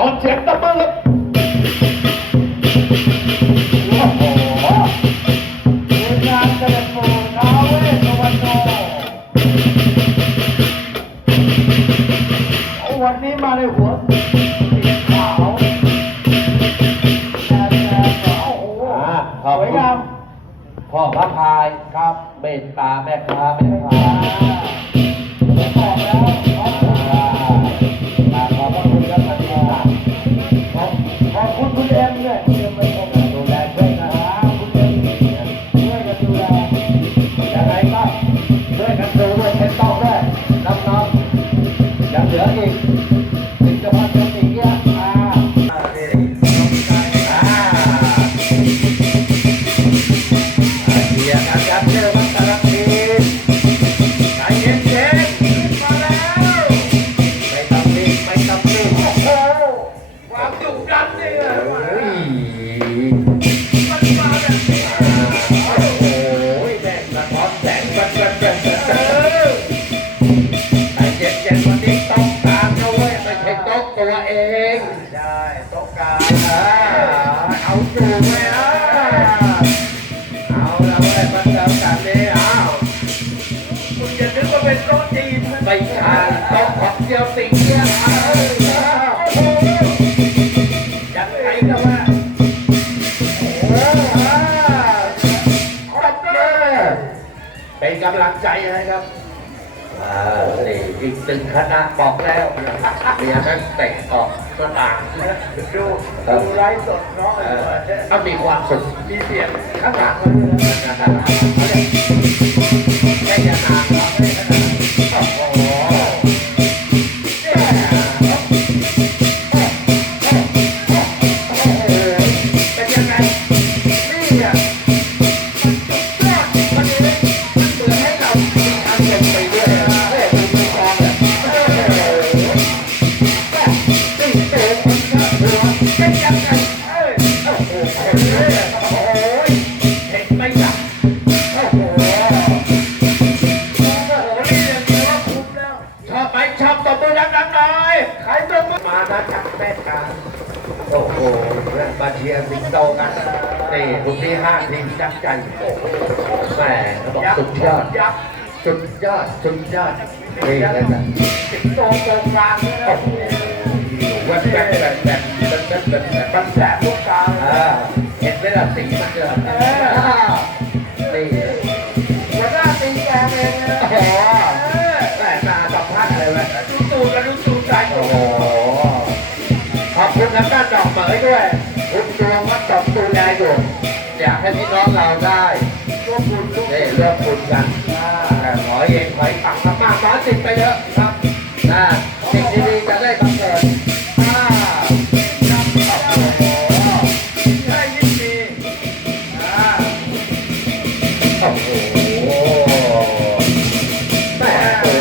ขอเสียงตบมือครับโอ้โหทีมงานเสด็จปู่ท้าวเวสสุวรรณโนวันนี้มาในหัวสีขาวแดงแดงโอ้โหอ่าขอบวยคุณงาม พ่อพระพายครับเมตตาแม่ค้าแม่ค้า เดียวสิงเดียวเอาโอ้โหยังไงก็ว่าเป็นกำลังใจให้ครับอ่านี่อีกตึงคณะบอกแล้วเมียนั้นเตะออกก็ต่างดูดูไลฟ์สดน้องเออเอามีความสุขมีเสียงข้างหลังไม่ยนานครับไม่ขนา คุณที่ห้าทีมจักใจโอ้โหแม่เขาบอกสุดยอดยักษ์สุดยอดสุดยอดนี่นะจ๊ะสิงโตโกงกลางเลยนะโอ้โหวันแบบแบบแบบแบบแบบ ให้พี่น้องเราได้ร่วมบุญร่วมนี่เลือกบุญกันแต่ขอเองขอให้ปังมากๆขอติดไปเยอะครับนะสิ่งดีๆจะได้บังเกิดอ่าโอ้โหให้ยิ่งดีอ่าโอ้โหแม่โอ้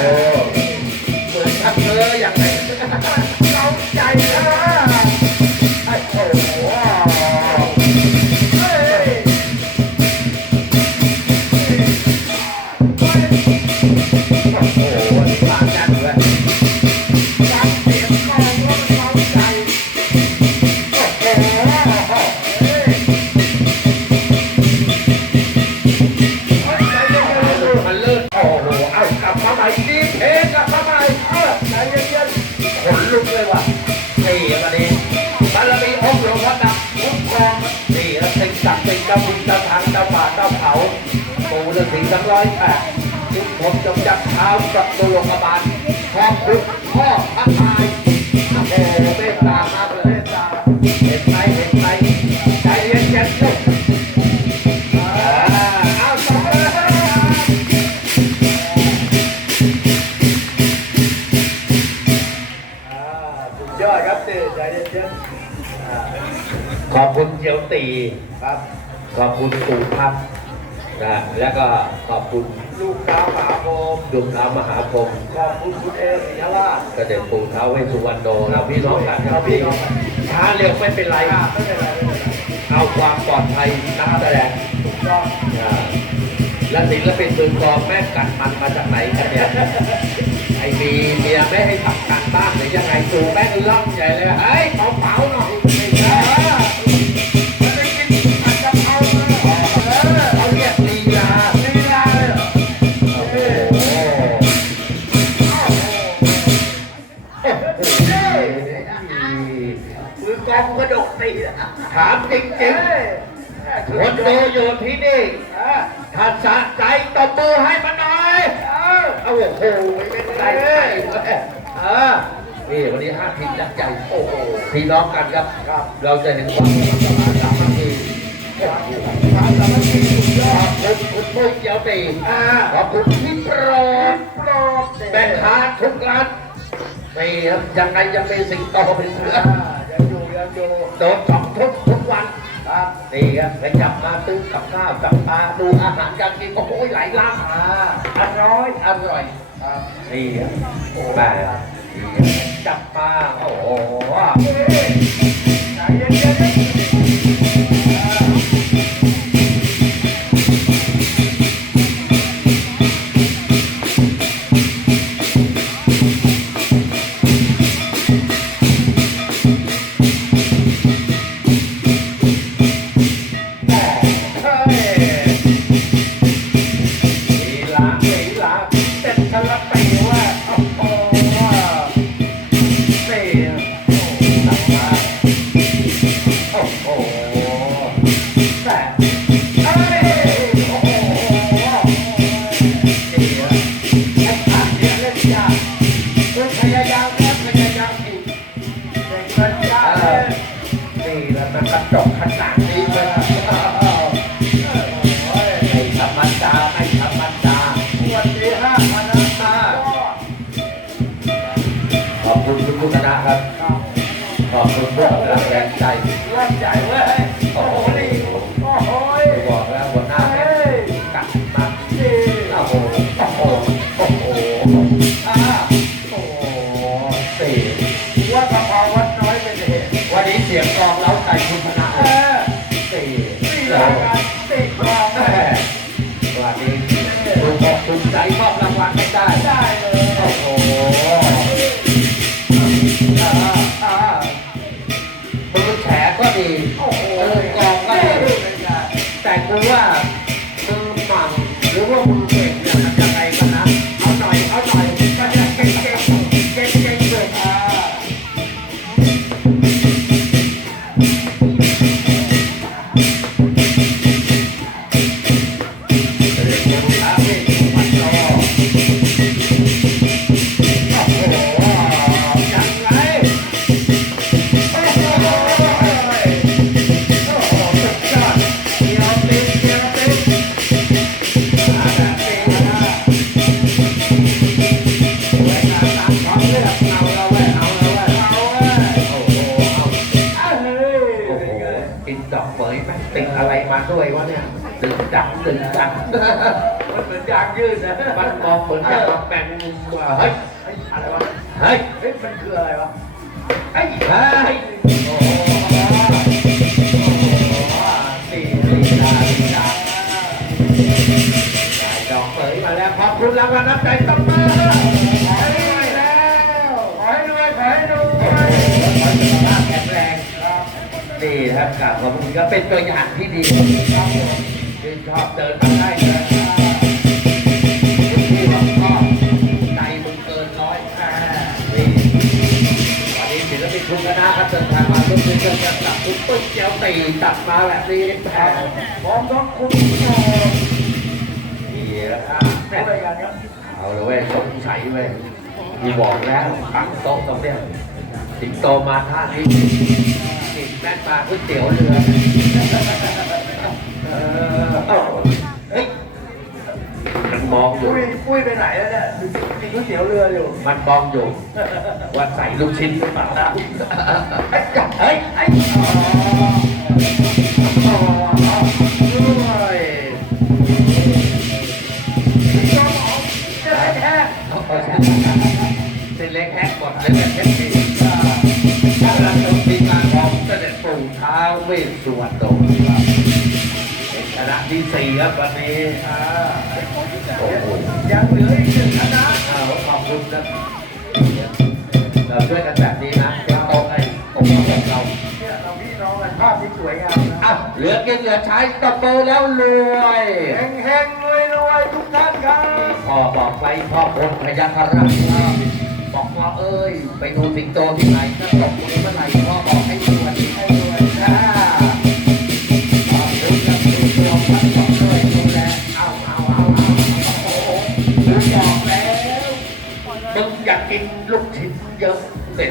เหมือนทำเนื้อย่างไรเราใจนะไอ้โอ้โห ปู่ฤาษีทั้งร้อยแปดทุกผมจงจับเท้ากับตัวลงมาบาลขอบคุณพ่อพระพายโอ้โหเมตตามาเมตตาเห็นไหมเห็นไหมใจเย็นเย็นๆลูกอ่าเอาต่อเลยๆอ่าสุดยอดครับตื่นใจเย็นๆขอบคุณเจียวตีครับ ขอบคุณปู่ทัพนะแล้วก็ขอบคุณลูกสาวมหาโพมดวงดาวมหาพรหมขอบคุณคุณเอศิยราชเสด็จปู่ท้าวเวสสุวรรณโนเราพี่น้องกันครับพี่ช้าเร็วไม่เป็นไรอ่าไม่เป็นไรไม่เป็นไรเอาความปลอดภัยนักแสดงถูกต้องอ่าและศิลปินมือกลองแม่งกัดมันมาจากไหนกันเนี่ยไอ้มีเมียไม่ให้ทำกันบ้างหรือยังไงสูแม่งล่องใหญ่เลยเฮ้ยเบาๆหน่อย จริงคนดูอยู่ที่นี่ถ้าสะใจตบมือให้มันหน่อยเอ้าโอ้โหเป็นใจไทยเว้ยเออนี่วันนี้ห้าทีมยักษ์ใหญ่โอ้โหพี่น้องกันครับครับเราจะเห็นความสมัครสามัคคีความสามัคคีสุดยขอบคุณคุณปุ้ยเจียวตีอ่าขอบคุณพี่โปรดโปรดแบ่งทานทุกร้านนี่ครับยังไงยังมีสิ่งโตเป็นเพื่อนอ่ายังอยู่ยังอยู่โดนสองทุกทุกวัน ครับนี่ครับไปจับมาตื้อกับข้าวจับปลาดูอาหารการกินโอ้โหหลายร้านอ่าอร่อยอร่อยครับนี่ครับโอ้แม่จับปลาโอ้โหใจเย็นๆ แหละมันกระจกขนาดนี้เลยไม่ธรรมดาไม่ธรรมดาวันที่ห้าพันนะครัขอบคุณคุณผู้ชนะครับบขอบคุณพวกกำลังแรงใจ กินดอกเบยแม่งติดอะไรมาด้วยวะเนี่ยตึงดังตึงดังมันเหมือนยางยืดนะมันมองเหมือนกับมาแบ่งมุมว่าเฮ้ยเฮ้ยอะไรวะเฮ้ยเฮ้ยมันคืออะไรวะเฮ้ยเฮ้ยโอ้โหตีลีลาลีลาได้ดอกเบยมาแล้วขอบคุณรางวัลน้ำใจต้องมา ครับขอบคุณก็เป็นตัวอย่างที่ดีครับผมที่นชอบเดินมาได้เลยที่บอกชอบใจมึงเกินร้อยแม่นี่วันนี้ศิลปินคุณคณะครับเดินทางมาร่วมมือกันกับคุณปุ้ยเจียวตีตัดมาแบบนี้แม่พร้อมทั้งคุณโตนี่นะครับแม่ด้วครับเอาเลยเว้ยสงสัยเว้ยมีบอกแล้วตั้งโต๊ะตรงเนี้ยสิงโตมาท่านี้ แม่นปลาก๋วยเตี๋ยวเรือเออเอ้าเฮ้ยมันมองอยู่ ปุ้ยปุ้ยไปไหนแล้วเนี่ยกินก๋วยเตี๋ยวเรืออยู่มันมองอยู่ ว่าใส่ลูกชิ้นหรือเปล่าไอ้จับเฮ้ย สุวรรณโตคณะที่สี่ครับวันนี้โอ้โหยังเหลืออีกหนึ่งคณะเอาขอบคุณครับเราช่วยกันแบบนี้นะเป็นโต๊ะไอ้ผมของเราเราพี่น้องกันภาพที่สวยงามนะอ้าวเหลือกินเหลือใช้ตบมือแล้วรวยเฮงเฮงรวยรวยทุกท่านครับพ่อบอกไปพ่อคนพยัคฆราชบอกว่าเอ้ย ไปดูสิงโตที่ไหนถ้าตกมือเมื่อไหร่พ่อ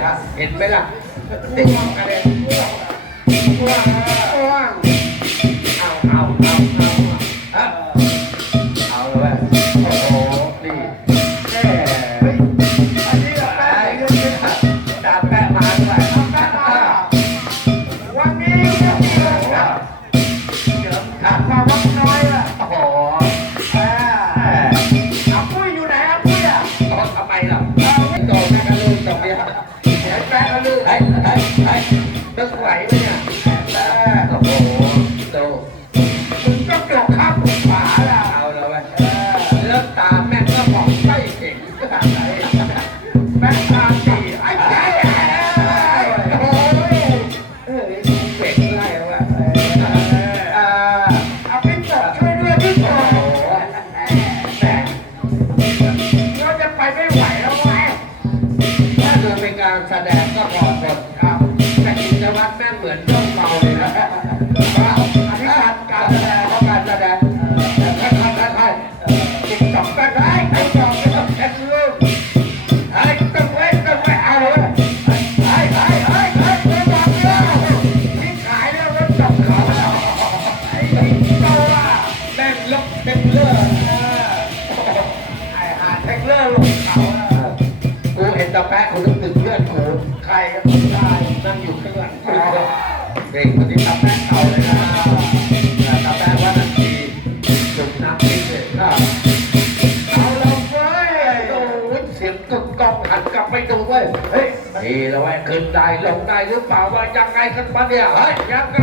เด็ดฮะเห็นไหมล่ะติดอะไรง่วงอะง่วงอะง่วอาเอาเอาเอาเอา แม่งลบเต็มเลือดไอ้หาแท็กเลอร์ลงเขาอะกูเห็นตาแป๊ะกูนึกถึงเพื่อนกูใครก็ไม่ได้นั่งอยู่ข้างหลังเด็กคนนี้ตาแป๊ะเก่าเลยนะตาแป๊ะว่านาทีจุดน้ำพริกเลยนะเอาเราเว้ยโอ้ยเสียงกึกก้องหันกลับไปดูเว้ยเฮ้ยนี่แล้วไอ้ยขึ้นได้ลงได้หรือเปล่าว่ายังไงกันมาเนี่ยเฮ้ยยังไง